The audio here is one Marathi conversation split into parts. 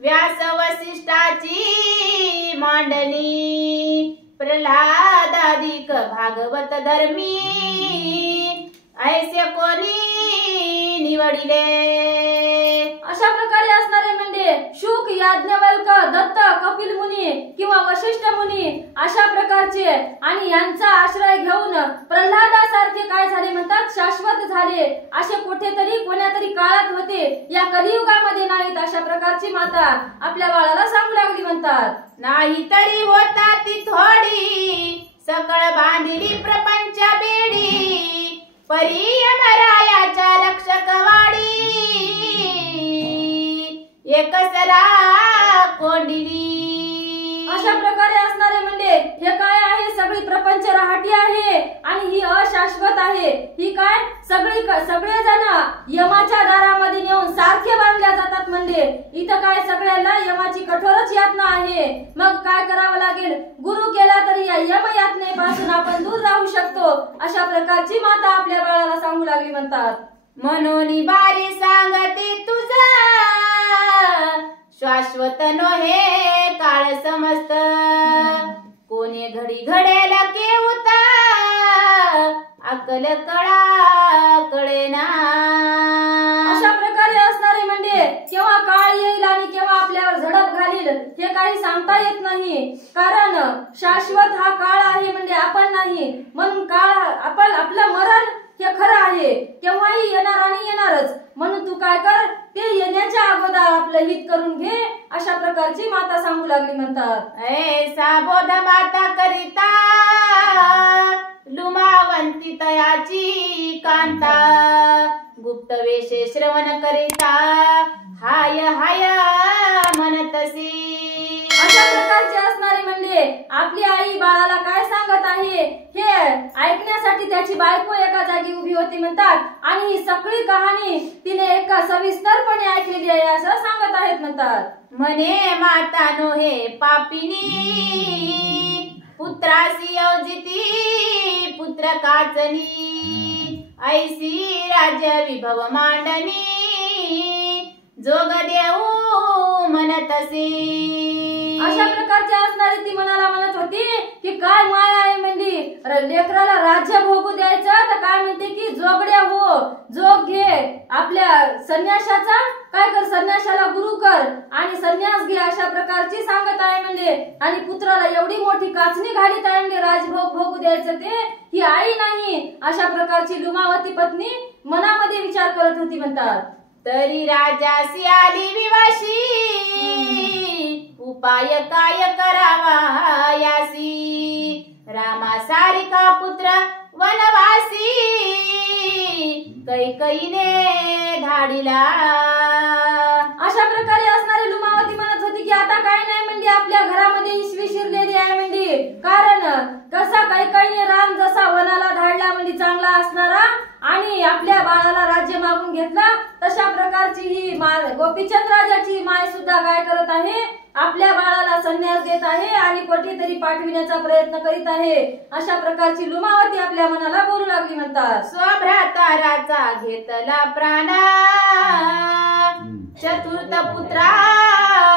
व्यास वसिष्ठाची मांडणी प्रल्हादादिक भागवत धर्मी ऐसे कोणी निवडिले। अशा प्रकारे असणारे म्हणजे शुक, याज्ञवल्क, दत्त, कपिल मुनी किंवा वशिष्ठ मुनी अशा प्रकारचे आणि यांचा आश्रय घेऊन प्रल्हादासारखे काय झाले म्हणतात, शाश्वत झाले। असे कुठेतरी कोण्यातरी काळात होते, या कलियुगामध्ये नाहीत। अशा प्रकारची माता आपल्या बाळाला सांगू लागली म्हणतात, नाही तरी होता ती थोडी सकळ बांधिली प्रपंच बेडी परी यमरायाच्या रक्षकवाडी एकसरा कोंडिली। अशा प्रकारे असणारे म्हणजे हे काय आहे, सगळी प्रपंच राहटी आहे आणि ही अशाश्वत आहे। ही काय सगळे जण यमाच्या दारामध्ये नेऊन सारखे बांधल्या जातात। म्हणजे इथं काय सगळ्यांना यमाची कठोरच यातना आहे। मग काय करावं लागेल, गुरु केला तरी या यम यातनेपासून आपण दूर राहू शकतो। अशा प्रकारची माता आपल्या बाळाला सांगू लागली म्हणतात, म्हणून बारी सांगते तुझा शाश्वत नोहे काळ समस्त कोणी घडी घडेल केवता अकल कळा कळेना। अशा प्रकारे असणारे म्हणजे केव्हा काळ येईल आणि केव्हा आपल्यावर झडप घालील हे काही सांगता येत नाही। कारण शाश्वत हा काळ आहे म्हणजे आपण नाही। म्हणून काळ आपलं मरण हे खरं आहे, केव्हाही येणार आणि येणारच। म्हणून तू काय कर, ते येण्याच्या अगोदर आपलं हित करून घे। अशा प्रकारची माता सांगू लागली म्हणतात, ऐसा बोध माता करिता लुमावंती तयाची कांता गुप्त वेशे श्रवण करिता हाय हाय म्हणतसी। अशा प्रकारचे असणारे म्हणजे आपली आई बाळाला काय सांगत आहे हे ऐकण्यासाठी त्याची बायको एका जागी उभी होती म्हणतात आणि ही सगळी कहाणी तिने एका सविस्तरपणे ऐकलेली आहे असं सांगत आहेत म्हणतात। म्हणे मातानो हे पापिनी पुत्रासी योजिती पुत्र काचनी ऐसी राज्य विभव मांडणी जोग देऊ म्हणतसी। अशा प्रकारची असणारी ती मनाला म्हणत होती की काय माया आहे म्हणजे लेकराला राज्य भोगू द्यायचं, तर काय म्हणते की जोगड्या हो, जोग घे आपल्या संन्यासाचा, काय कर संन्यासाला गुरु कर आणि संन्यास घे। अशा प्रकारची सांगत आहे म्हणजे आणि पुत्राला एवढी मोठी काचणी घालीत आहे म्हणजे राजभोग भोगू द्यायचं ते ही आई नाही। अशा प्रकारची लुमावती पत्नी मनामध्ये विचार करत होती म्हणतात, तरी राजासी आली विवाशी उपाय काय करावा यासी रामा सारिका पुत्र वनवासी कैकईने धाडिला। अशा प्रकारे असणारी लुमावती म्हणत होती की आता काय नाही म्हणजे आपल्या घरामध्ये इसवी शिरलेली आहे म्हणजे कारण कसा कैकईने राम जसा वनाला धाडला म्हणजे चांगला असणारा आणि आपल्या बाळाला राज्य मागून घेतला, तशा प्रकारची ही गोपीचंद राजाची माय सुद्धा काय करत आहे, आपल्या बाळाला संन्यास देत आहे आणि कुठेतरी पाठविण्याचा प्रयत्न करीत आहे। अशा प्रकारची लुमावती आपल्या मनाला बोलू लागली म्हणतात, स्वभ्राताराचा घेतला प्राणा चतुर्थ पुत्रा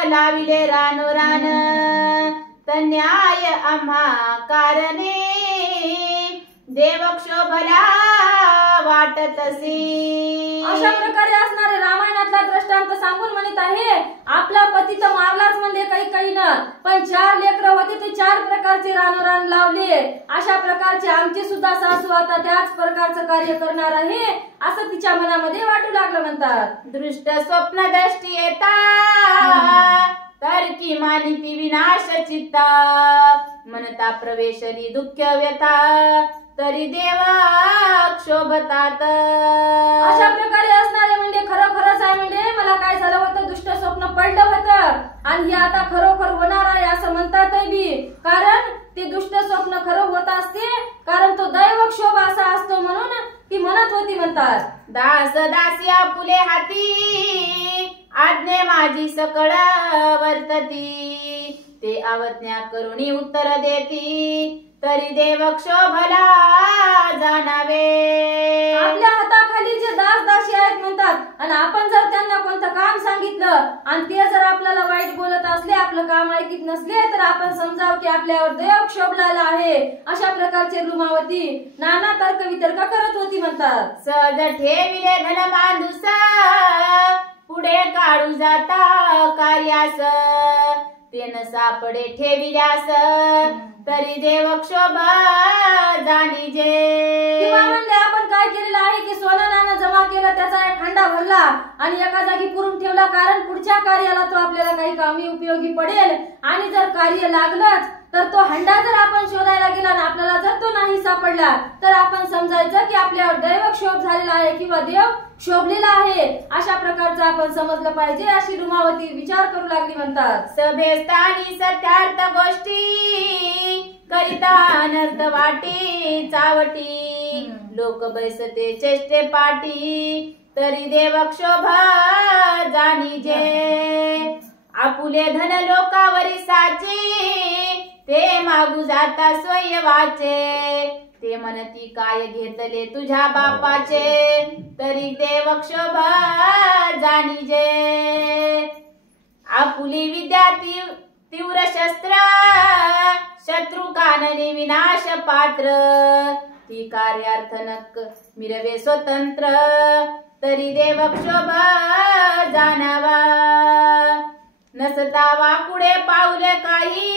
लाविले रानोरान तन्याय आम्हा कारणे देवक्षोभला वाटतसी। अशा प्रकारे असणारे रामायणातला दृष्टांत सांगून म्हणत आहे आपला पती तर मारलाच म्हणजे काही ना, पण 4 लेकरं होते ते 4 प्रकारचे रानोरान लावले। अशा प्रकारचे आमची सुद्धा सासू आता त्याच प्रकारचं कार्य करणार आहे असं तिच्या मनामध्ये वाटू लागलं म्हणतात। दृष्ट स्वप्न दृष्टी येता तर की मानिती विनाश चित्ता म्हणता प्रवेशरी दुःख व्यथा तरी देव क्षोभतात। अशा प्रकारे असणारे म्हणजे खरोखरच आहे म्हणजे मला काय झालं होतं, दुष्ट स्वप्न पडलं होतं आणि हे आता खरोखर होणार आहे असं म्हणतात बी, कारण ते दुष्ट स्वप्न खरं होत असते कारण तो दैव क्षोभ असा असतो म्हणून ती म्हणत होती म्हणतात, दास दासिया पुले हाती आज्ञे माझी सकळ वर्तती ते अवज्ञा करुणी उत्तर देती तरी देव क्षोभला जाणावे। आपल्या हाताखाली जे दास दासी आहेत म्हणतात. आणि आपण जर त्यांना कोणतं काम सांगितलं आणि ते जर आपल्याला वाईट बोलत असले, आपलं काम ऐकत नसले, तर आपण समजावं की आपल्यावर दैव क्षोभलेला आहे. अशा प्रकारचे रुमावती नाना तर्क वितर्क करत होती म्हणतात. सहज ठेविले धन बांधूस पुढे काढू जाता कार्यास तेन सापडे ठेविल्यास तरी देव क्षोभ जाणीजे. किंवा म्हणले आपण काय केलेलं आहे की सोनं नाणं जमा केलं, त्याचा एक हंडा भरला आणि एका जागी पुरून ठेवला, कारण पुढच्या कार्याला तो आपल्याला काही कामी उपयोगी पडेल. आणि जर कार्य लागलंच तर तो हंडा जर आपण शोधायला गेला आणि आपल्याला जर तो नाही सापडला तर आपण समजायचं की आपल्यावर दैव क्षोभ झालेला आहे किंवा देव क्षोभलेला आहे. अशा प्रकारचं आपण समजलं पाहिजे. अशी रुमावती विचार करू लागली म्हणतात. सभेस्थानी सत्यार्थ गोष्टी करिता अनर्थ वाटी चावटी लोक बैसते चेष्टे पाटी तरी देव क्षोभ जाणीजे. आपुले धन लोकावरी साचे ते मागू जाता सोय वाचे ते म्हणती काय घेतले तुझ्या बापाचे तरी देव क्षोभ जाणीजे. आपुली विद्या तीव्र शस्त्र शत्रु काननी विनाश पात्र ती कार्यार्थ नक मिरवे स्वतंत्र तरी देव क्षोभ जाणावा. नसता वाकुडे पावले काही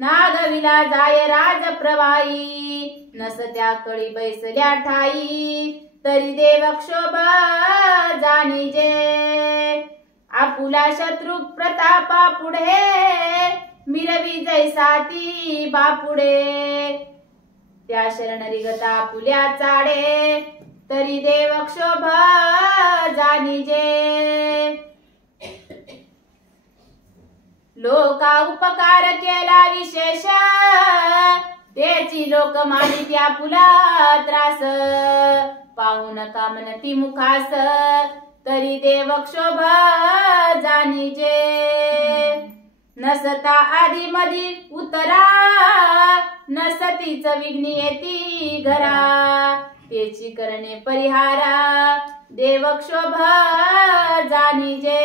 नागविला जाय राज प्रवाई नसत्या कळी बैसल्या ठाई तरी देव क्षोभ जाणीजे. आपुला शत्रु प्रतापा पुढे मिरवी जैसाती बापुडे त्या शरणरी गता आपुल्या चाडे तरी देव क्षोभ जाणीजे. लोका उपकार केला विशेष त्याची लोक मानित्या पुला त्रास पाहून कामनती मुखास तरी देव क्षोभ जाणीजे. नसता आधी मधी उतरा नसतीच विघ्नी येती घरा त्याची करणे परिहारा देव क्षोभ जाणीजे.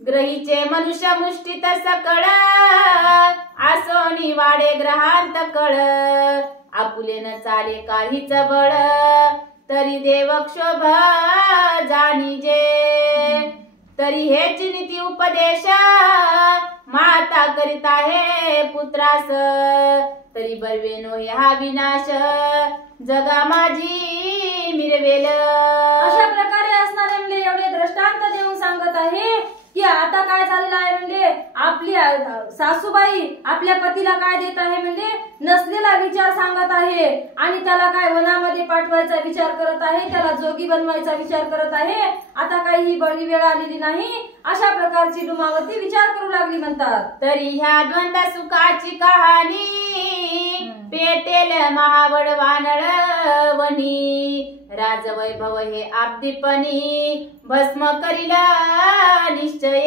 ग्रहीचे मनुष्य मुष्टीत सकळ आसोनी वाडे ग्रहांत कळ आपुले न चाले काहीच बळ तरी देव क्षोभ जाणीजे. तरी हेच नीती उपदेश माता करीत आहे पुत्रास तरी बर्वेनो हा विनाश जगा माझी मिरवेल. अशा प्रकारे असणारे म्हणजे एवढे दृष्टांत देऊन सांगत आहे की आता काय झालेलं आहे म्हणजे आपली सासूबाई आपल्या पतीला काय देत आहे म्हणजे नसलेला विचार सांगत आहे आणि त्याला काय वनामध्ये पाठवायचा विचार करत आहे, त्याला जोगी बनवायचा विचार करत आहे. आता काही ही बळी वेळ आलेली नाही. अशा प्रकारची रुमावती विचार करू लागली म्हणतात. तरी ह्या द्वंद्व सुखाची कहाणी पेटेल महावड वानळ वनी राजवैभव हे आपदीपणी भस्म करीला निश्चय.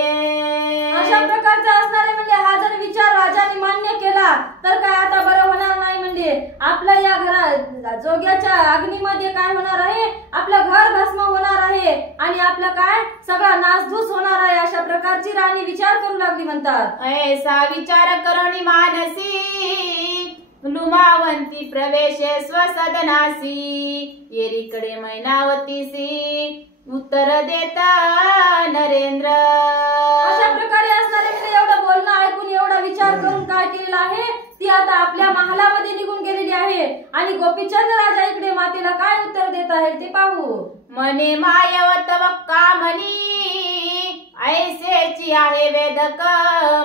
अशा प्रकारचा असणारे म्हणजे हा जर विचार राजाने मान्य केला तर काय आता बरं होणार नाही. म्हणजे आपल्या या घरा जोग्याच्या अग्नीमध्ये काय होणार आहे, आपलं घर भस्म होणार आहे आणि आपलं काय सगळा नासधूस होणार आहे. अशा प्रकारची राणी विचार करू लागली म्हणतात. ऐसा विचार करणी मानसी लुमावंती प्रवेशे स्वसदनासी येरीकडे मैनावतीसी उत्तर देता नरेंद्र. अशा प्रकारे असणारे म्हणजे एवढं बोलणं ऐकून एवढा विचार करून काय केलेला आहे, ती आता आपल्या महालामध्ये निघून गेलेली आहे. आणि गोपीचंद राजा इकडे मातेला काय उत्तर देत आहे ते पाहू. मने मायवत वक्का म्हणी ऐसेची आहे वेदक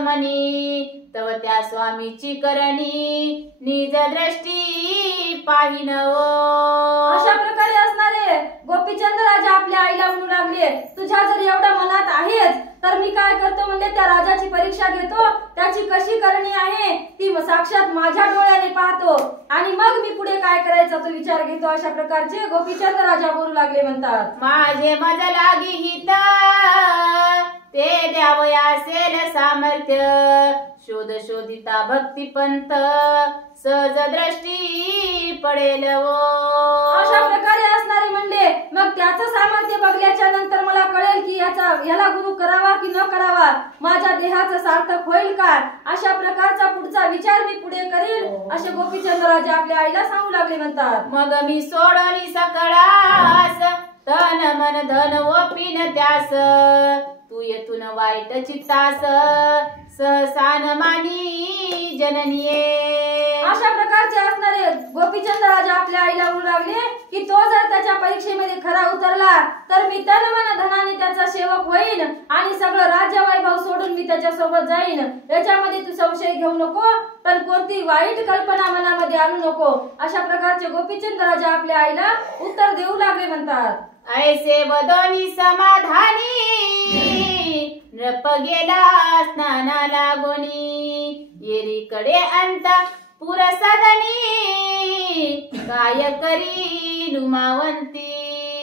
म्हणी तव त्या स्वामीची करणी निज दृष्टी पाहिन. अशा प्रकारे असणारे गोपीचंद राजा आपल्या आईला म्हणू लागले, तुझ्या जर एवढ्या मनात आहेच तर मी काय करतो म्हणजे त्या राजाची परीक्षा घेतो, त्याची कशी करणी आहे ती साक्षात माझ्या डोळ्याने पाहतो आणि मग मी पुढे काय करायचं तो विचार घेतो. अशा प्रकारचे गोपीचंद राजा बोलू लागले म्हणतात. माझे मज लागी हित ते द्यावया असेल सामर्थ्य शोध शोधिता भक्तिपंत सहज दृष्टी पडेल वो. अशा प्रकारे असणारे म्हणले मग त्याचं सामर्थ्य बघल्याच्या नंतर मला कळेल की याला गुरु करावा की न करावा, माझ्या देहाचं सार्थक होईल का, अशा प्रकारचा पुढचा विचार मी पुढे करील असे गोपीचंद्रराजे आपल्या आईला सांगू लागले म्हणतात. मग मी सोडली सकळास तन मन धन ओपिन त्यास तू येथून वाईट चित्तास सहसान मानी जननीये. अशा प्रकारचे असणारे गोपीचंद्रराजे आपल्या आईला म्हणू लागले की तो जर त्याच्या परीक्षेमध्ये खरा उतरला तर मी तन मन धनाने त्याचा सेवक होईन आणि सगळं राज्य वैभव सोडून मी त्याच्या सोबत जाईन. याच्यामध्ये तू संशय घेऊ नको, पण कोणती वाईट कल्पना मनामध्ये आणू नको. अशा प्रकारचे गोपीचंद्रराजे आपल्या आईला उत्तर देऊ लागले म्हणतात. ऐसे वदनी समाधानी नृप गेला स्नानाला गोनी येरीकडे अंता पुरसदनी काय करी लुमावंती.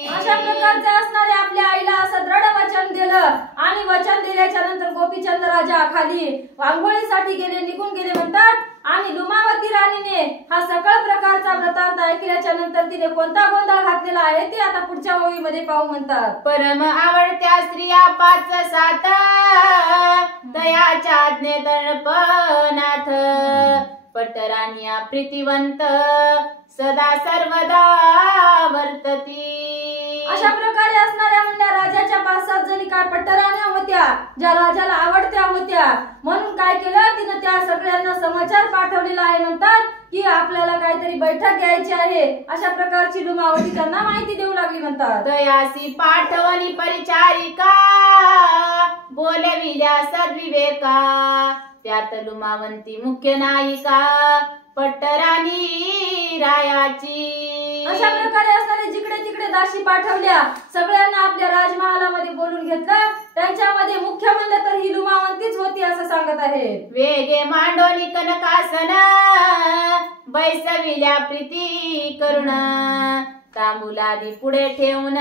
अशा प्रकारचे असणारे आपल्या आईला असं दृढ वचन दिलं आणि वचन दिल्याच्या नंतर गोपीचंद्रराजा खाली आंघोळीसाठी गेले, निघून गेले म्हणतात. आणि लुमावती राणीने हा सकळ प्रकारचा वृत्तांत ऐकल्याच्या नंतर तिने कोणता गोंधळ घातलेला आहे ते आता पुढच्या ओळीमध्ये पाहू म्हणतात. परम आवडत्या स्त्रिया 5-7 दयाच्या आज्ञेत नृपनाथ पटरानिया प्रीतिवंत सदा सर्वदा वर्तती. अशा प्रकारे असणाऱ्या म्हणल्या राजाच्या 5-7 जणी काय पट्टराण्या होत्या ज्या राजाला आवडत्या होत्या. म्हणून काय केलं तिने त्या सगळ्यांना समाचार पाठवलेला आहे म्हणतात की आपल्याला काहीतरी बैठक घ्यायची आहे. अशा प्रकारची लुमावती त्यांना माहिती देऊ लागली म्हणतात. दयासी पाठवणी परिचारिका बोलविल्या सद्विवेका त्यात लुमावंती मुख्य नायिका पट्टराणी रायाची. अशा प्रकारे असणारे जिकडे तिकडे दासी पाठवल्या, सगळ्यांना आपल्या राजमहालामध्ये बोलून घेतलं. त्यांच्यामध्ये मुख्य म्हणलं तर ही लुमावंतीच होती असं सांगत आहे. वेगे मांडोली कनकासन बैसविल्या प्रीती करुण तांबुलादी पुढे ठेवून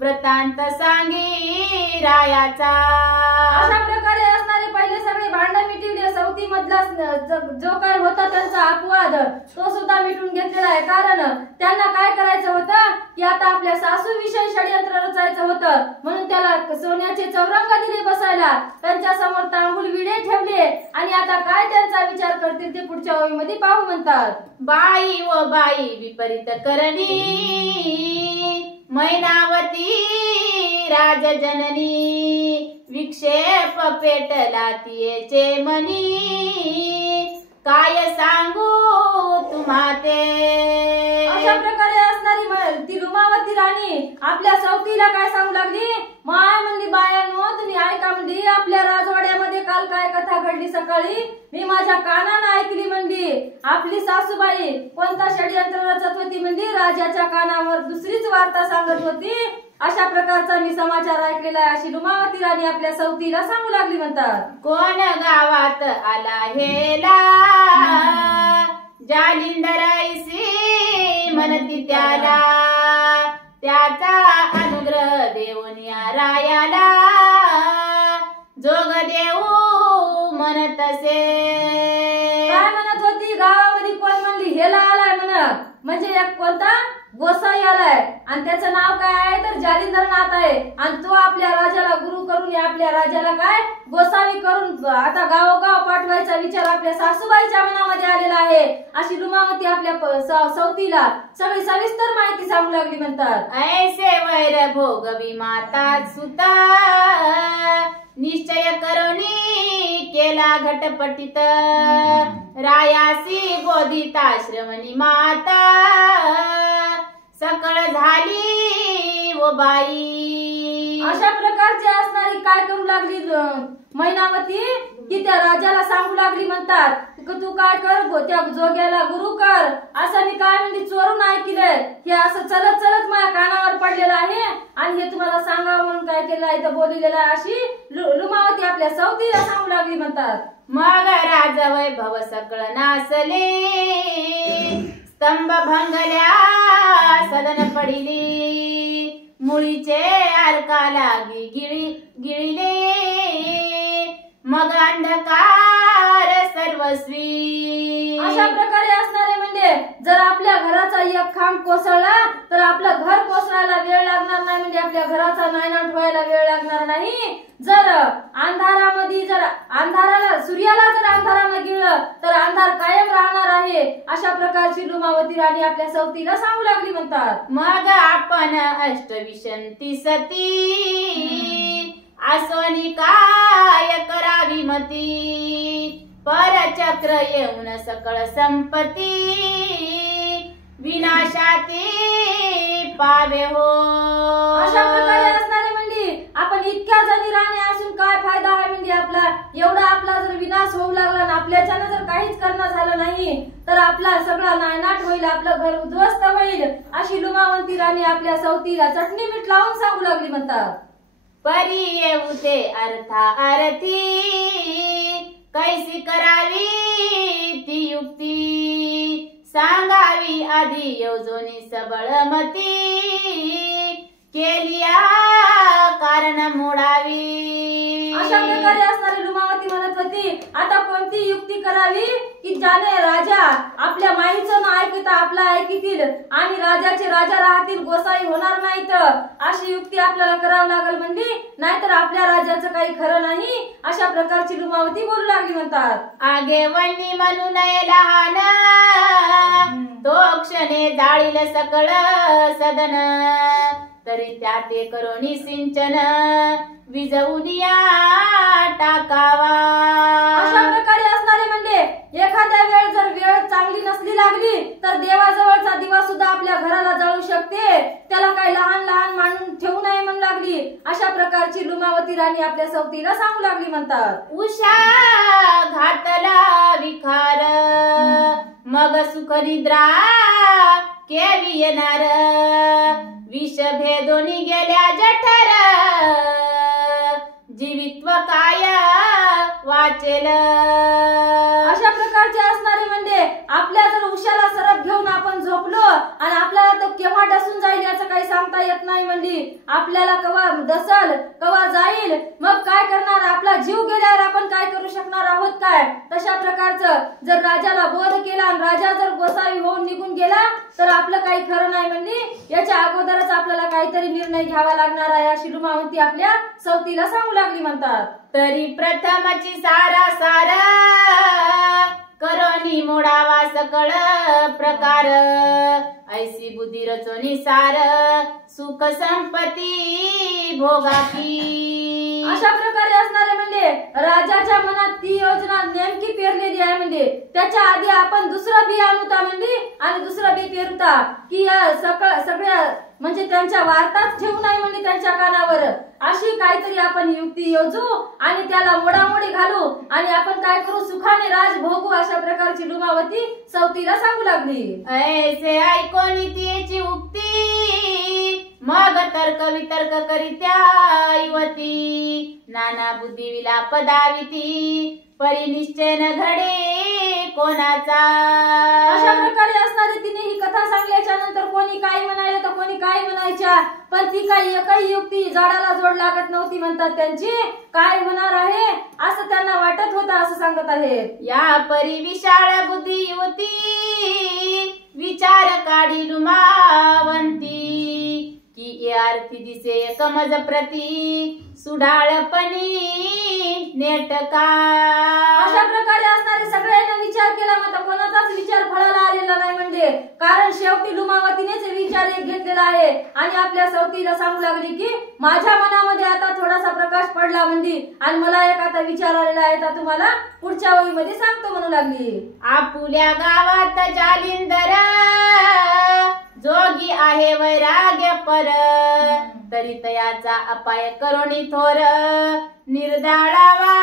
वृत्तांत सांगी रायाचा. अशा प्रकारे असणारे पहिले सगळे भांडण मिटवले. सवती मधला जो काय होता त्यांचा अपवाद तो सुद्धा मिटून घेतलेला आहे. कारण त्यांना काय करायचं होतं की आता आपल्या सासू विषयी षडयंत्र रचायचं होतं. म्हणून त्याला सोन्याचे चौरंग दिले बसायला, त्यांच्या समोर तांबूल विडे ठेवले आणि आता काय त्यांचा विचार करतील ते पुढच्या ओळीमध्ये पाहू म्हणतात. बाई व बाई विपरीत करणी मैनावती राजजननी विक्षेप पेटला तियेचे मनी काय सांगू तुम्हा ते. अशा प्रकारे असणारी ती लुमावती राणी आपल्या सवतीला काय सांगू लागली. माय म्हणली बायानो तुम्ही ऐका म्हणली, आपल्या राजवाड्यामध्ये काल काय कथा घडली सकाळी मी माझ्या कानानं ऐकली म्हणली. आपली सासूबाई कोणता षडयंत्र रचत होती म्हणली, राजाच्या कानावर दुसरीच वार्ता सांगत होती. अशा प्रकारचा मी समाचार ऐकलेला आहे अशी लुमावती राणी आपल्या सवतीला सांगू लागली म्हणतात. कोण गावात आला हेला जालिंदराईसी म्हणती त्याला त्याचा अनुग्रह देऊन या रायाला जोग देऊ म्हणतसे. काय म्हणत होती गावामध्ये कोण म्हणली हेला आलाय म्हणत, म्हणजे एक कोणता गोसाई आलाय आणि त्याचं नाव काय आहे तर जालिंदरनाथ आहे. आणि तो आपल्या राजाला गुरु करून आपल्या राजाला काय गोसावी करून आता गावोगाव पाठवायचा विचार आपल्या सासूबाईच्या मनामध्ये आलेला आहे. अशी लुमावती आपल्या सवतीला सगळी सविस्तर माहिती सांगू लागली म्हणतात. ऐसे वैर भोगवी माता सुता निश्चय करुणी केला घटपटीत रायासी बोधिता श्रवणी माता सकळ झाली व बाई. अशा प्रकारची असणारी काय करू लागली मैनावती की त्या राजाला सांगू लागली म्हणतात तू काय कर त्या जोग्याला गुरु कर. असं मी काय म्हणते चोरून ऐकलंय हे असं चलत चलत माझ्या कानावर पडलेलं आहे आणि हे तुम्हाला सांगावं म्हणून काय केलं इथं बोललेलं आहे अशी लुमावती आपल्या सवतीला सांगू लागली म्हणतात. मग राज वैभव सकळ नासले स्तंभ भंगल्या सदन पडिली मुळीचे अलका लागी गिळिले जाणकार सर्वस्वी. अशा प्रकारे असणारे म्हणजे जर आपल्या घराचा एक खांब कोसळला तर आपलं घर कोसळायला वेळ लागणार नाही, म्हणजे आपल्या घराचा नायनाट व्हायला वेळ लागणार नाही. जर अंधारामध्ये सूर्याला जर अंधारानं गिळलं तर अंधार कायम राहणार आहे. अशा प्रकारची लुमावती राणी आपल्या सवतीला सांगू लागली म्हणतात. मग आपण अष्टविशंती सती आसोनी काय करावी मती. परचक्र येऊन सकळ संपत्ती विनाशाती पावे हो. अशा प्रकारे असणारे म्हणजे आपण इतक्या जणी राण्या असून काय फायदा आहे, म्हणजे आपला एवढा आपला जर विनाश होऊ लागला ना आपल्याच्यानं जर काहीच करणं झालं नाही तर आपला सगळा नायनाट होईल, आपलं घर उद्ध्वस्त होईल. अशी लुमावंती राणी आपल्या सवतीला चटणी मीठ लावून सांगू लागली म्हणतात. परी येऊ ते अर्था अर्थी कैसी करावी ती युक्ती. सांगावी आधी योजनी सबळमती केलिया कारण मोडावी. अशा प्रकारे असणारी लुमावती म्हणत होती आता कोणती युक्ती करावी की ज्याने राजा आपल्या माईचं न ऐकता आपला ऐकतील आणि राजा राहतील, गोसाई होणार नाहीत. अशी युक्ती आपल्याला करावं लागल म्हणजे, नाहीतर आपल्या राजाचं काही खरं नाही. अशा प्रकारची लुमावती बोलू लागली म्हणतात. आगे वणी म्हणून लहान तो क्षणे जाळील सकळ सदन. तरी त्या ते करोनी सिंचन विजवून टाकावा. अशा प्रकारे असणारे म्हणजे एखाद्या वेळ चांगली नसली लागली तर देवाजवळचा दिवा सुद्धा आपल्या घराला जाळू शकते, त्याला काही लहान लहान मांडून ठेवू नये म्हणू लागली. अशा प्रकारची लुमावती राणी आपल्या सवतीला सांगू लागली म्हणतात. उषा घातला विखार मग सुख निद्रा केवी येणार. विष भेदोनी गेल्या जठर जीवित्व काय वाचेल. अशा प्रकारचे असणारे म्हणजे आपल्या जर उशाला सरप घेऊन आपण झोपलो आणि आपल्याला तो केव्हा डसून जाईल याचं काही सांगता येत नाही. म्हणजे आपल्याला कवा डसल कवा जाईल, मग काय करणार, आपला जीव गेल्यावर आपण काय करू शकणार आहोत काय. तशा प्रकारचं जर राजाला बोध केला आणि राजा जर गोसावी होऊन निघून गेला तर आपलं काही खरं नाही. म्हणजे याच्या अगोदरच आपल्याला काहीतरी निर्णय घ्यावा लागणार आहे. अशी लुमावती आपल्या सवतीला सांगू लागली म्हणतात. तरी प्रथमची सारा करोनी मोडावा सकळ प्रकार. ऐसी बुद्धी रचोनी सार सुख संपत्ती भोगाकी. अशा प्रकारे असणारे म्हणजे राजाच्या मनात ती योजना नेमकी पेरलेली आहे. म्हणजे त्याच्या आधी आपण दुसरं बी आणूता म्हणजे आणि दुसरं बी पेरुता की सगळ्या म्हणजे त्यांच्या वार्ताच ठेवू नाही म्हणजे त्यांच्या कानावर. अशी काहीतरी आपण युक्ती योजू आणि त्याला मोडामोडी घालू आणि आपण काय करू, सुखाने राज भोगू. अशा प्रकारची लुमावती सवतीला सांगू लागली. ऐसे ऐकोनी तिची उक्ती मग तर्क वितर्क करित्या युवती. नाना बुद्धी विलाप दाविती परिनिश्चय न घडे कोणाचा. अशा प्रकारे असणारी तिने ही कथा सांगल्याच्या नंतर कोणी काय म्हणाले तर कोणी काय म्हणायच्या, पण ती काही एकही युक्ती झाडाला जोड लागत नव्हती म्हणतात. त्यांची काय होणार आहे असं त्यांना वाटत होतं असं सांगत आहे. या परी विशाळ बुद्धी युवती विचार काढी लुमावंती की अर्थी दिसे एकमज प्रती सुडाळपणी नेटका. अशा प्रकारे असणारे सगळ्यांना विचार केला मात्र कोणाचाच विचार फळाला आलेला नाही. म्हणजे कारण शेवटी लुमावतीनेच विचार एक घेतलेला आहे आणि आपल्या सवतीला सांगू लागली की माझ्या मनामध्ये आता थोडासा प्रकाश पडला म्हणजे आणि मला एक आता विचार आलेला आहे, तर तुम्हाला पुढच्या वहीमध्ये सांगतो म्हणू लागली. आपुल्या गावात जालिंदर जोगी आहे वैराग्य पर. तरी तयाचा अपाय करोनी थोर निर्दाळावा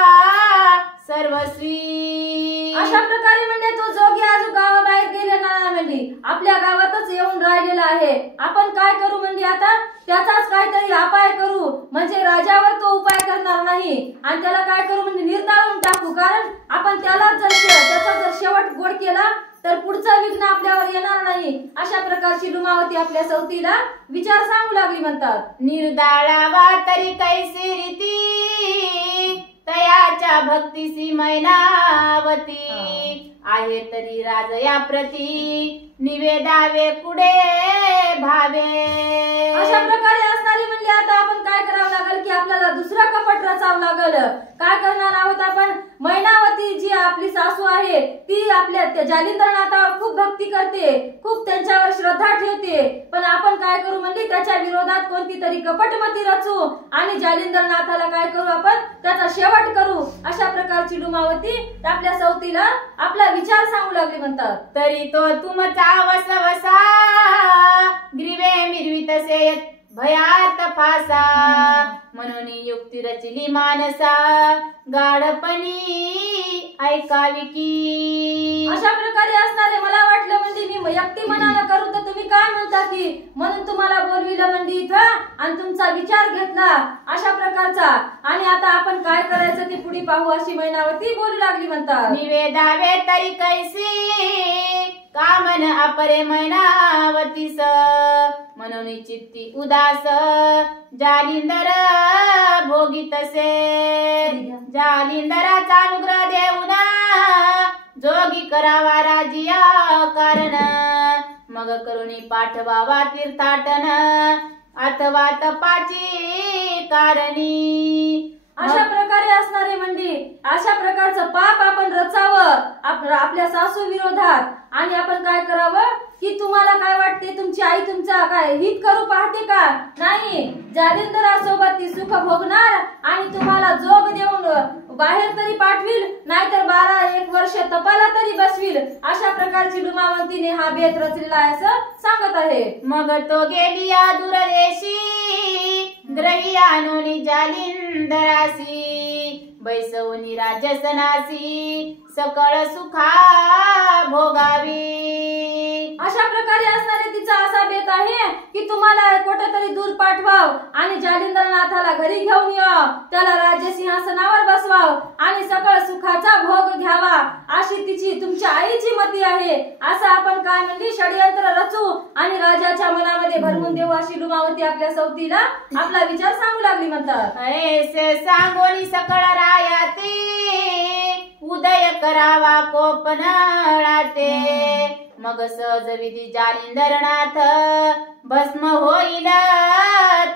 सर्वस्वी. अशा प्रकारे म्हणजे तो जोगी आजू गावाबाहेर गेलेला नाही म्हणजे आपल्या गावातच येऊन राहिलेला आहे. आपण काय करू म्हणजे आता त्याचाच काहीतरी अपाय करू म्हणजे राजावर तो उपाय करणार नाही आणि त्याला काय करू म्हणजे निर्दाळून टाकू. कारण आपण त्याला त्याचा जर शेवट गोड केला तर पुढचं विघ्न आपल्यावर येणार नाही. अशा प्रकारची लुमावती आपल्या सवतीला विचार सांगू लागली म्हणतात. निर्दाळावा तरी कैसी रीती तयाच्या भक्तीसी मैनावती आहे तरी राज या प्रती निवेदावे कुडे भावे. अशा प्रकारे असणारी म्हणजे आता आपण काय करावं लागेल की आपल्याला दुसरा कपट रचावं लागेल. काय करणार आहोत आपण? मैनावती जी आपली सासू आहे ती आपल्या जालिंदरनाथावर खूप भक्ती करते, खूप त्यांच्यावर श्रद्धा ठेवते. पण आपण काय करू म्हणजे त्याच्या विरोधात कोणती तरी कपटमती रचू आणि जालिंदरनाथाला काय करू आपण? त्याचा शेवट करू. अशा प्रकारची लुमावती आपल्या सवतीला आपला विचार सांगू लागली म्हणतात. तरी तो तुमचा वसवसा ग्रीवे मिरवितसे भयात फासा म्हणून युक्ती रचली मानसा गाढपणी ऐकावी की. अशा प्रकारे असणारे मला वाटलं म्हणजे मी व्यक्ती मनाला करू तर तुम्ही काय म्हणता की म्हणून तुम्हाला बोलविलं म्हणजे इथं आणि तुमचा विचार घेतला अशा प्रकारचा. आणि आता आपण काय करायचं ते पुढे पाहू अशी मैनावती बोलू लागली म्हणतात. निवेदावे तरी कैसी कामन अपरे मैनावतीस म्हणून चित्ती उदास जालिंदर भोगीतसे. जालिंदराचा अनुग्रह देऊन जोगी करावा राजिया कारण मग करुणी पाठवावा तीर्थाटन अथवा तपाची कारणी. अशा प्रकारे असणारे म्हणजे अशा प्रकारचं पाप आपण रचावं आपल्या सासू विरोधात. आणि आपण काय करावं की तुम्हाला काय वाटते तुमची आई तुमचा काय हित करू पाहते का? नाही, जालिंदरासोबत ती सुख भोगणार आणि तुम्हाला जोग देऊन बाहेर तरी पाठविल, नाहीतर 12-1 वर्ष तपाला तरी बसविल. अशा प्रकारची लुमावंतीने हा बेत रचलेला आहे असं सांगत आहे. मग तो गेली या दूरदेशी ग्रही आणून जालिंदरासी बैसवनी राजसनासी सकळ सुखा भोगावी. अशा प्रकारे असणारे तिचा असा बेत आहे की तुम्हाला कुठेतरी दूर पाठवाव आणि जालिंदरनाथाला घरी घेऊन याव, त्याला राज्य सिंहासनावर बसवाव आणि सकळ सुखाचा भोग घ्यावा अशी तिची तुमच्या आईची मती आहे. असं आपण काय म्हणजे षडयंत्र रचू आणि राजाच्या मनामध्ये भरवून देऊ अशी लुमावती आपल्या सवतीला आपला विचार सांगू लागली म्हणतात. ऐसे सांगोनी सकळ रायाते उदय करावा कोपनळाते मग सहज विधी जालिंदरनाथ भस्म होईल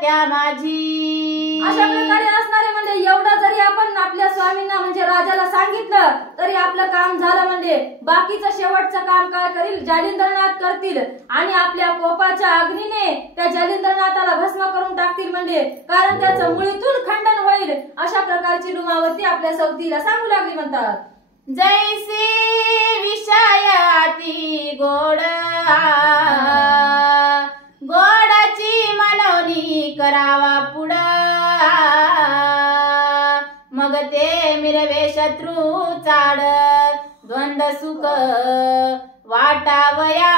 त्या माझी. अशा प्रकारे असणारे म्हणजे एवढं जरी आपण आपल्या स्वामींना म्हणजे राजाला सांगितलं तरी आपलं काम झालं. म्हणजे बाकीचं शेवटचं काम काय करील? जालिंदरनाथ करतील आणि आपल्या कोपाच्या अग्नीने त्या जालिंदरनाथाला भस्म करून टाकतील. म्हणजे कारण त्याचं मुळीतून खंडन होईल. अशा प्रकारची लुमावती आपल्या सवतीला सांगू लागली म्हणतात. जैसी विषयाती गोड गोडाची मनवणी करावा पुढ मग ते मिरवे शत्रू चाड द्वंद सुख वाटावया.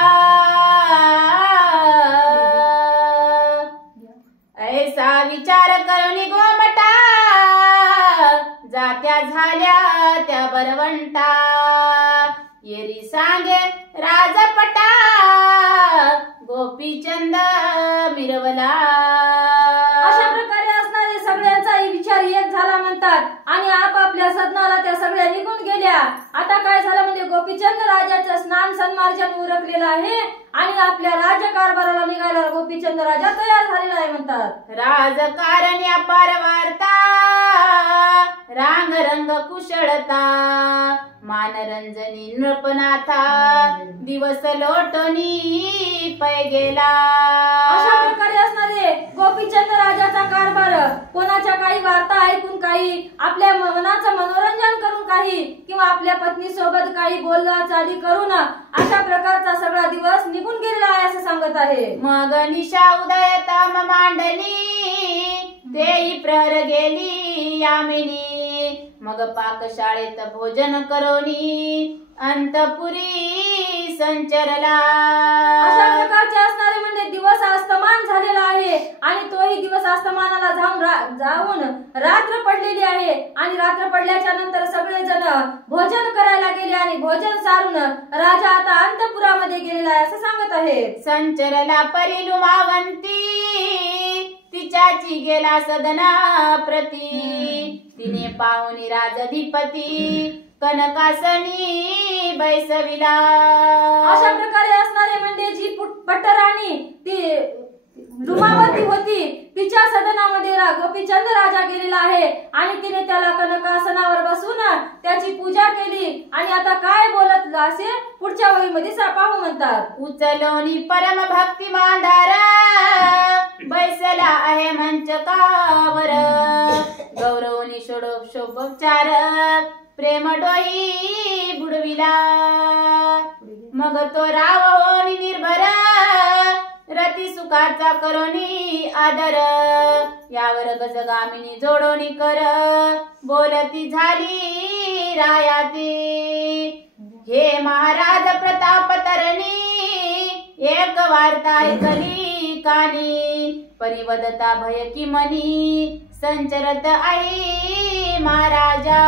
ऐसा विचार करून गोमटा जात्या झाल्या त्या बरवंटा येरी सांगे राजपटा गोपीचंद मिरवला. अशा प्रकारे असणारे सगळ्यांचाही विचार एक झाला म्हणतात आणि आपापल्या सदनाला त्या सगळ्या निघून गेल्या. आता काय झालं म्हणजे गोपीचंद राजाचं स्नान सन्मार्जन उरकलेलं आहे आणि आपल्या राजकारभाराला निघायला गोपीचंद राजा तयार झालेला आहे म्हणतात. राजकारण अपार वार्ता रांग रंग कुशळता मानरंजनी नृपनाथा दिवस लोटणी पै गेला. अशा प्रकारे असणारे गोपीचंद राजाचा कारभार कोणाच्या काही वार्ता ऐकून काही आपल्या मनाचं मनोरंजन करून काही किंवा आपल्या पत्नी सोबत काही बोलला चाली करून अशा प्रकारचा सगळा दिवस निघून गेलेला आहे असं सांगत आहे. मग निशा उदय तम मांडली देई प्रहर गेली यामिनी मग पाकशाळेत भोजन करोनी अंतपुरी संचरला. अशा प्रकारचे असणारे म्हणजे दिवस अस्तमान झालेला आहे आणि तोही दिवस अस्तमानाला जाऊन रात्र पडलेली आहे आणि रात्र पडल्याच्या नंतर सगळे जण भोजन करायला गेले आणि भोजन सारून राजा आता अंतपुरामध्ये गेलेला आहे असं सांगत आहे. संचरला परिलुमावंती तिच्याची गेला सदना प्रती तिने पाहुनी राजधिपती कनकासनी बैसविला. अशा प्रकारे असणारे म्हणजे जी पट्टराणी ती लुमावती होती तिच्या सदनामध्ये गोपीचंद राजा गेलेला आहे आणि तिने त्याला कनकासनावर बसून त्याची पूजा केली. आणि आता काय बोलत असे पुढच्या ओळीमध्ये पाहू म्हणतात. उचलोनी परम भक्ती मांडारा बैसला आहे मंचकावर गौरवनी षोडोपचार प्रेम डोई बुडविला. मग तो राव होनी निर्भर रती सुखाचा करोनी आदर यावर गजगामिनी जोडोनी कर बोलती झाली रायाती. हे महाराज प्रताप तरणी एक वार्ता ऐकली कानी परिवदता भय की मनी संचरत आई महाराजा.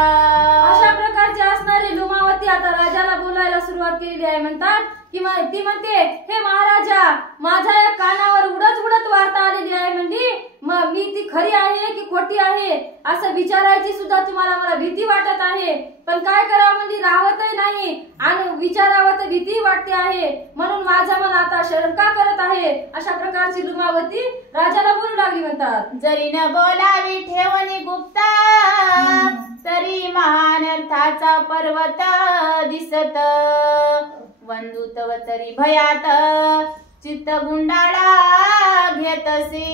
अशा प्रकारचे असणारे लुमावती आता राजाला बोलायला सुरुवात केली आहे. म्हणतात ती म्हणते हे महाराजा माझ्या या कानावर उडत वार्ता आलेली आहे. म्हणजे मग मी ती खरी आहे की खोटी आहे असं विचारायची सुद्धा तुम्हाला मला भीती वाटत आहे. पण काय करावं म्हणजे राहतही नाही आणि विचारावं तर भीती वाटते आहे. म्हणून माझं मन आता शंका करत आहे. अशा प्रकारची लुमावती राजाला बोलू लागली. म्हणतात जरी न बोलावी ठेवणी गुप्ता तरी महान अर्थाचा पर्वत दिसत वंदू तव तरी भयात चित्त गुंडाळा घेतसे.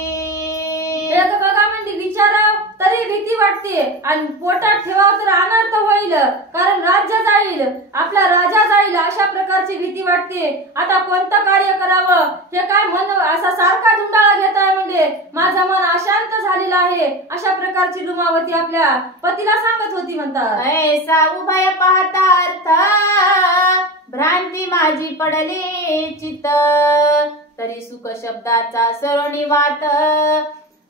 बघा म्हणजे विचाराव तरी भीती वाटते आणि पोटात ठेवाव तर अनर्थ होईल कारण राज्य जाईल आपला राजा जाईल अशा प्रकारची भीती वाटते. आता कोणतं कार्य करावं हे काय मन असा सारखा धुंडाळा घेत आहे. म्हणजे माझं मन अशांत झालेलं आहे. अशा प्रकारची लुमावती आपल्या पतीला सांगत होती. म्हणतात ऐसा उभय पाहता अर्थ भ्रांती माझी पडली चित्त तरी सुख शब्दाचा सरोनी वात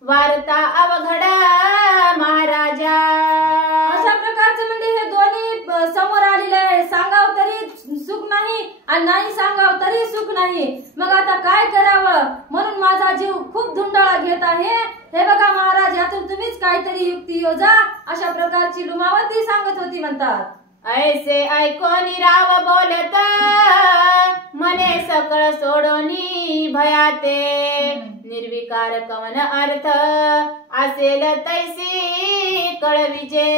वार्ता अवघडा महाराजा. अशा प्रकारचे म्हणजे हे दोन्ही समोर आलेले आहे. सांगाव तरी सुख नाही आणि नाही सांगाव तरी सुख नाही. मग आता काय करावं म्हणून माझा जीव खूप धुंडाळा घेत आहे. हे बघा महाराज यातून तुम्हीच काहीतरी युक्ती योजा अशा प्रकारची लुमावती सांगत होती. म्हणतात ऐसे ऐकोनी राव बोलत मने सकळ सोडोनी भयाते निर्विकार कवन अर्थ असेल तैसी कळविजे.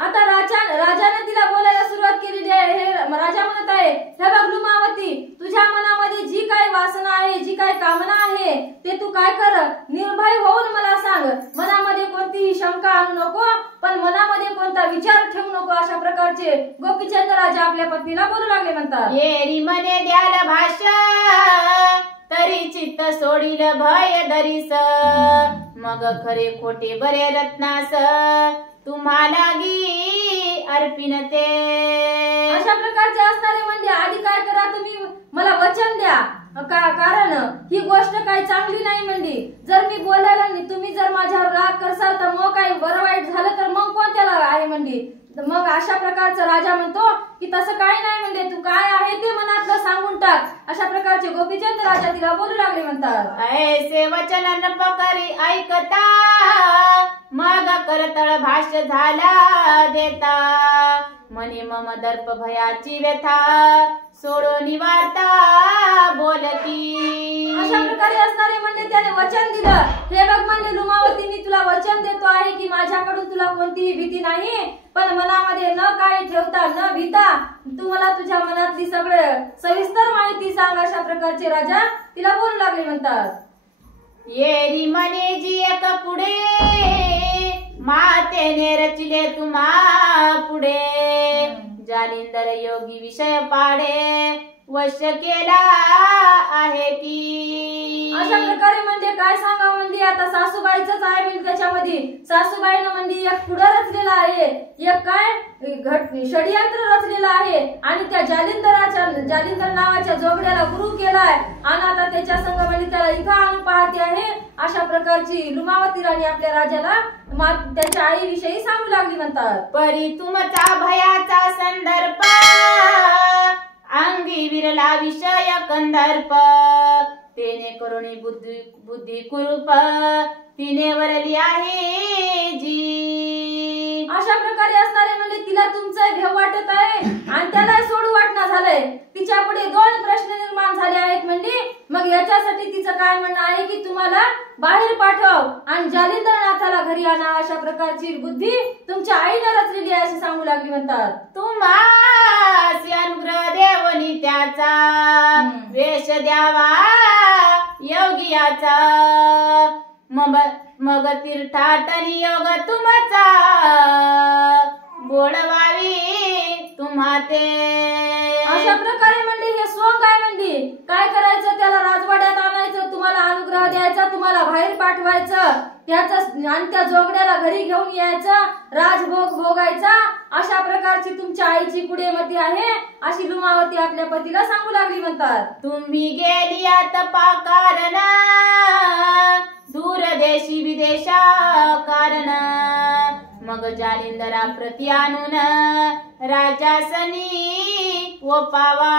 आता राजाने तिला बोलायला सुरुवात केलेली आहे. हे राजा म्हणत आहे हे बघ लुमावती तुझ्या मनामध्ये जी काही वासना आहे जी काही कामना आहे ते तू काय कर निर्भय होऊन मला सांग. मनामध्ये कोणतीही शंका आणू नको पण मनामध्ये कोणता विचार ठेवू नको. अशा प्रकारचे गोपीचंद राजा आपल्या पत्नीला बोलू लागले. म्हणतात येरी मने द्याल भाषा तरी चित्त सोडील भय धरीस मग खरे खोटे बरे रत्नास तुम्हाला गी अर्पिन ते. अशा प्रकारचे असणारे म्हणजे आधी काय करा तुम्ही मला वचन द्या कारण ही गोष्ट काही चांगली नाही. म्हणजे जर मी बोलायला नाही तुम्ही जर माझ्यावर राग करसाल तर मग काही बरं वाईट झालं तर मग कोणत्याला आहे. म्हणजे मग अशा प्रकारचा राजा म्हणतो की तसं काही नाही म्हणजे तू काय आहे ते मनातलं सांगून टाक. अशा प्रकारचे गोपीचंद राजा तिला बोलू लागले. म्हणतात ऐसे वचन न पकरी ऐकता मग करतळ भाष्य झाला देता मनी मम दर्प भयाची व्यथा सोडो निवार्ता बोलती. अशा प्रकारे असणारे म्हणजे त्याने वचन दिलं. हे बघ म्हणजे लुमावती मी तुला वचन देतो आहे की माझ्याकडून तुला कोणतीही भीती नाही पण मनामध्ये न काही ठेवता न भीता तू मला तुझ्या मनातली सगळं सविस्तर माहिती सांग. अशा प्रकारचे राजा तिला बोलू लागले. म्हणतात येरी मने जी एक पुढे मातेने रचिले तुम्हा पुढे जालिंदर योगी विषय पाडे वश केला आहे की. अशा प्रकारे म्हणजे काय सांगावं म्हणजे आता सासूबाईच आहे म्हणजे त्याच्यामध्ये सासूबाईनं म्हणजे एक पुढं रचलेला आहे एक काय षडयंत्र रचलेलं आहे आणि त्या जालिंदर नावाच्या जोगड्याला गुरु केलाय आणि आता त्याच्या संग म्हणजे त्याला इथं आणून पाहते आहे. अशा प्रकारची लुमावती राणी आपल्या राजाला त्याच्या आईविषयी सांगू लागली. म्हणतात परी तुमचा भयाचा संदर्भ अंगी विरला विषय कंदर्प तेने करुणी बुद्धी बुद्धी कुरूप तिने वरली आहे जी. अशा प्रकारे असणारे म्हणजे तिला तुमचं भेव वाटत आहे आणि त्याला सोडू वाटणं झालंय. तिच्या पुढे दोन प्रश्न निर्माण झाले आहेत म्हणजे मग याच्यासाठी तिचं काय म्हणणं आहे की तुम्हाला बाहेर पाठव आणि जालिंदरनाथाला घरी आणा. अशा प्रकारची बुद्धी तुमच्या आईने रचलेली आहे अशी सांगू लागली म्हणतात. तुम्हासी अनुग्रह देवनी त्याचा वेश द्यावा योगियाचा मग तीर्थाटनी योग तुमचा बोलवावी तुम्हा ते. अशा प्रकारे म्हणजे हे सोंग काय म्हणजे काय करायचं त्याला राजवाड्यात आणायचं, तुम्हाला अनुग्रह द्यायचा, तुम्हाला बाहेर पाठवायचं, त्याच आणि त्या जोगड्याला घरी घेऊन यायचं, राजभोग भोगायचा. अशा प्रकारची तुमच्या आईची पुढे मती आहे अशी लुमावती आपल्या पतीला सांगू लागली म्हणतात. तुम्ही गेलियात कारण दूर देशी विदेशा कारण मग जालिंदरा प्रति आणून राजासनी ओपावा.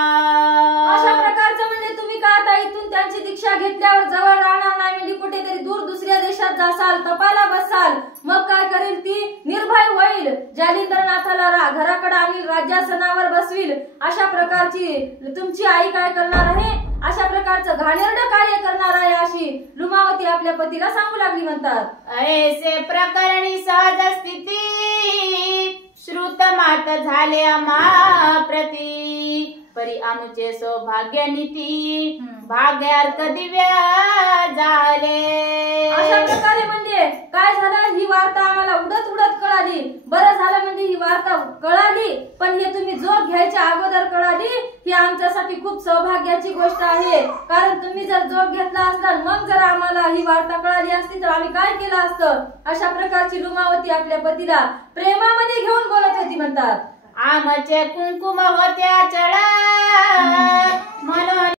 अशा प्रकारचं म्हणजे तुम्ही का आता इथून त्यांची दीक्षा घेतल्यावर जवळ राहणार नाही म्हणजे कुठेतरी दूर दुसऱ्या देशात जासाल, तपाला बसाल, मग काय करेल ती निर्भय होईल, जालिंदरनाथाला घराकडे आणील, राज्यासनावर बसवील. अशा प्रकारची तुमची आई काय करणार आहे, अशा प्रकारचं घाणेरडं कार्य करणार आहे अशी लुमावती आपल्या पतीला सांगू लागली म्हणतात. ऐसे प्रकरणी सहज स्थिती श्रुत मात झाले आम्हा प्रती परी आमुचे सौभाग्य नीती भाग्यार्थ दिव्य झाले. अशा प्रकारे म्हणजे काय झालं, ही वार्ता आम्हाला उडत उडत कळाली. बरं झालं म्हणजे ही वार्ता कळाली, पण हे तुम्ही जोग घ्यायच्या अगोदर कळाली ही आमच्यासाठी खूप सौभाग्याची गोष्ट आहे. कारण तुम्ही जर जोग घेतला असता मग जर आम्हाला ही वार्ता कळाली असती तर आम्ही काय केलं असतं. अशा प्रकारची लुमावती आपल्या पतीला प्रेमामध्ये घेऊन बोलत होती म्हणतात. आमचे कुंकुम होत्या चढा म्हणून